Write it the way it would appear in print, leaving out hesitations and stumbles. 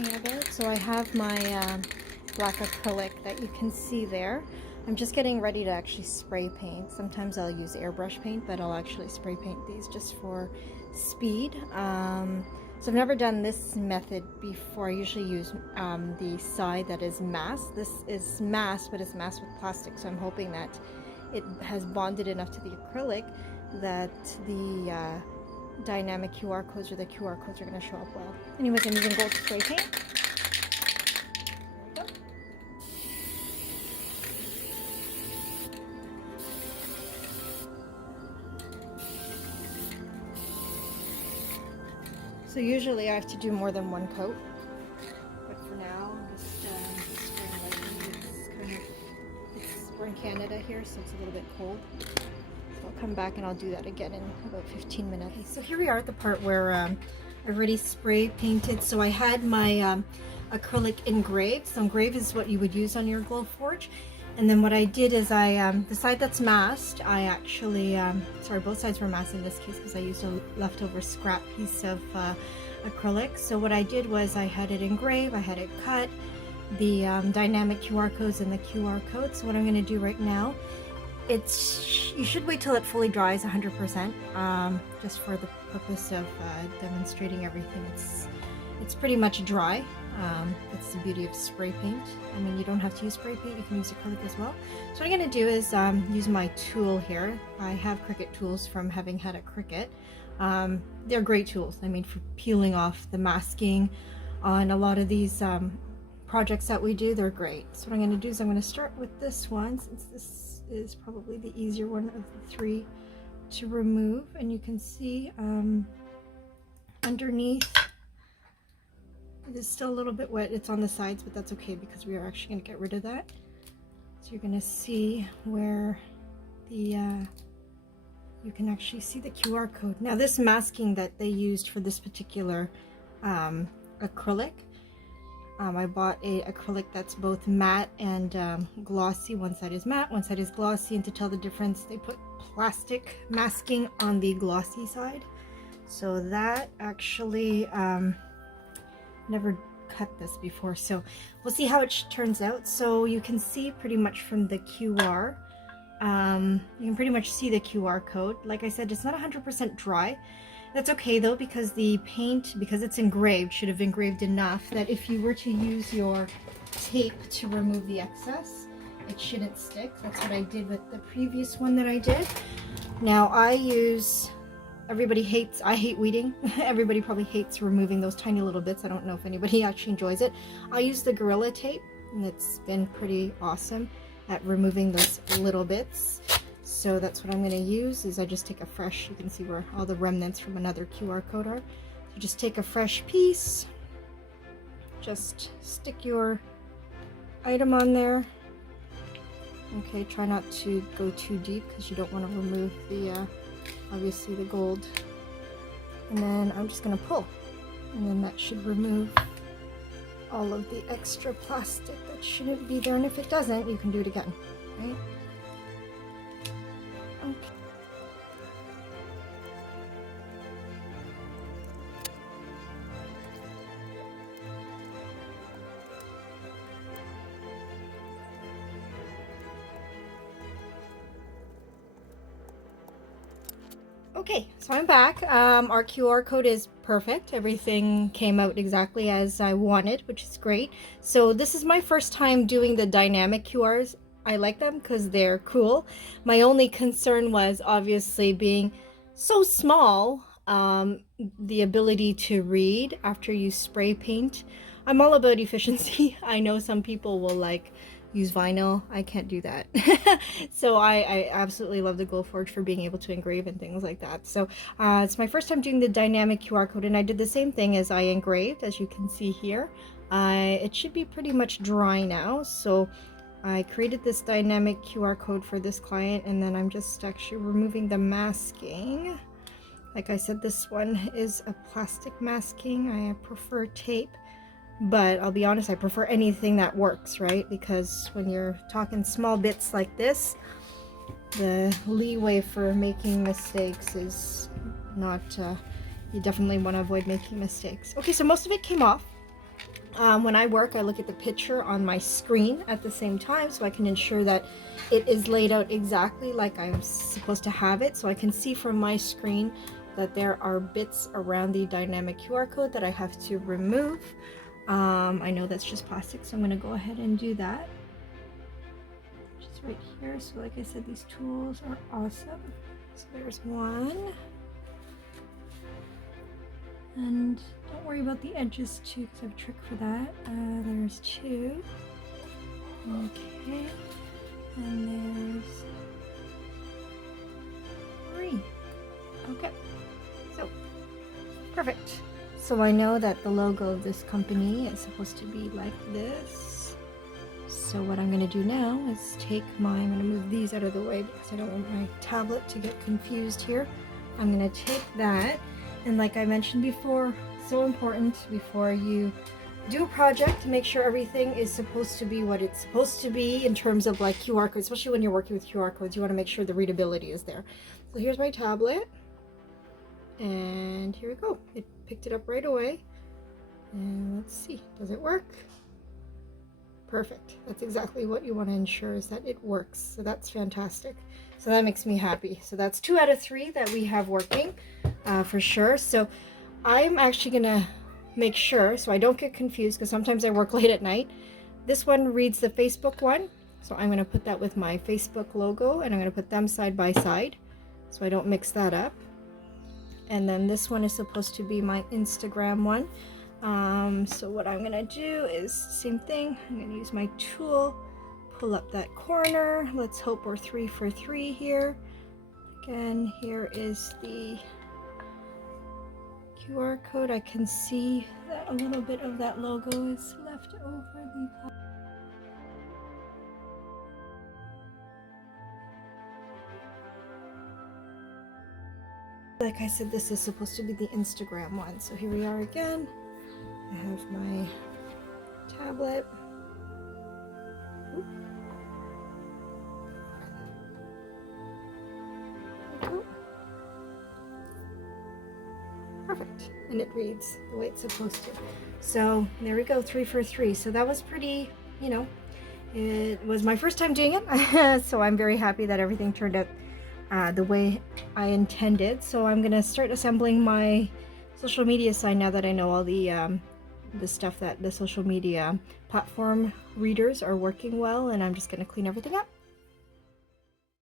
talking about. So I have my black acrylic that you can see there. I'm just getting ready to actually spray paint. Sometimes I'll use airbrush paint, but I'll actually spray paint these just for speed. So I've never done this method before. I usually use the side that is masked. This is masked, but it's masked with plastic, so I'm hoping that it has bonded enough to the acrylic that the dynamic QR codes or the QR codes are going to show up well. Anyways, I'm using gold spray paint. There we go. So usually I have to do more than one coat, but for now I'm just spraying lightly. We're in Canada here, so it's a little bit cold. So I'll come back and I'll do that again in about 15 minutes. Okay, so here we are at the part where I already spray painted. So I had my acrylic engraved. So engraved is what you would use on your Glowforge. And then what I did is the side that's masked, I actually, sorry, both sides were masked in this case because I used a leftover scrap piece of acrylic. So what I did was I had it engraved, I had it cut, the dynamic QR codes and the QR codes. So what I'm going to do right now, you should wait till it fully dries 100%, just for the purpose of demonstrating everything. It's pretty much dry. That's the beauty of spray paint. I mean, you don't have to use spray paint, you can use acrylic as well. So what I'm going to do is use my tool here. I have Cricut tools from having had a Cricut. They're great tools, I mean, for peeling off the masking on a lot of these projects that we do. They're great. So what I'm going to do is I'm going to start with this one, since this is probably the easier one of the three to remove. And you can see underneath it is still a little bit wet. It's on the sides, but that's okay because we are actually going to get rid of that. So you're going to see where the you can actually see the QR code. Now this masking that they used for this particular acrylic, I bought a acrylic that's both matte and glossy. One side is matte, one side is glossy, and to tell the difference they put plastic masking on the glossy side. So that actually never cut this before, so we'll see how it turns out. So you can see pretty much from the QR, you can pretty much see the QR code. Like I said, it's not 100% dry. That's okay though, because the paint, because it's engraved, should have engraved enough that if you were to use your tape to remove the excess, it shouldn't stick. That's what I did with the previous one that I did. Now I use, I hate weeding. Everybody probably hates removing those tiny little bits. I don't know if anybody actually enjoys it. I use the Gorilla Tape, and it's been pretty awesome at removing those little bits. So that's what I'm going to use, is I just take a fresh, you can see where all the remnants from another QR code are. So just take a fresh piece, just stick your item on there. Okay, try not to go too deep because you don't want to remove the obviously the gold. And then I'm just going to pull, and then that should remove all of the extra plastic that shouldn't be there. And if it doesn't, you can do it again, right? Okay. Okay, so I'm back. Our QR code is perfect. Everything came out exactly as I wanted, which is great. So this is my first time doing the dynamic QRs. I like them because they're cool. My only concern was obviously being so small, the ability to read after you spray paint. I'm all about efficiency. I know some people will use vinyl. I can't do that. So I absolutely love the Glowforge for being able to engrave and things like that. So it's my first time doing the dynamic QR code, and I did the same thing as I engraved, as you can see here. It should be pretty much dry now. So I created this dynamic QR code for this client, and then I'm just actually removing the masking. Like I said, this one is a plastic masking. I prefer tape. But I'll be honest, I prefer anything that works, right? Because when you're talking small bits like this, the leeway for making mistakes is not, you definitely want to avoid making mistakes. Okay, so most of it came off. When I work, I look at the picture on my screen at the same time so I can ensure that it is laid out exactly like I'm supposed to have it. So I can see from my screen that there are bits around the dynamic QR code that I have to remove. I know that's just plastic, so I'm going to go ahead and do that. Just right here. So like I said, these tools are awesome. So there's one. And don't worry about the edges too, because I have a trick for that. There's two. Okay. And there's three. Okay. So, perfect. So I know that the logo of this company is supposed to be like this. So what I'm going to do now is I'm going to move these out of the way because I don't want my tablet to get confused here. I'm going to take that. And like I mentioned before, so important before you do a project to make sure everything is supposed to be what it's supposed to be in terms of like QR codes, especially when you're working with QR codes, you want to make sure the readability is there. So here's my tablet, and here we go. It picked it up right away. And let's see, does it work? Perfect. That's exactly what you want to ensure, is that it works. So that's fantastic. So that makes me happy. So that's 2 out of 3 that we have working for sure. So I'm actually gonna make sure so I don't get confused, because sometimes I work late at night. This one reads the Facebook one, so I'm gonna put that with my Facebook logo, and I'm gonna put them side by side so I don't mix that up. And then this one is supposed to be my Instagram one. So what I'm gonna do is same thing. I'm gonna use my tool, pull up that corner. Let's hope we're 3 for 3 here. Again, here is the QR code. I can see that a little bit of that logo is left over the like I said, this is supposed to be the Instagram one. So here we are again. I have my tablet. Oop. Perfect. And it reads the way it's supposed to. So there we go, 3 for 3. So that was pretty, it was my first time doing it. So I'm very happy that everything turned out the way I intended. So I'm gonna start assembling my social media sign now that I know all the stuff that the social media platform readers are working well, and I'm just gonna clean everything up.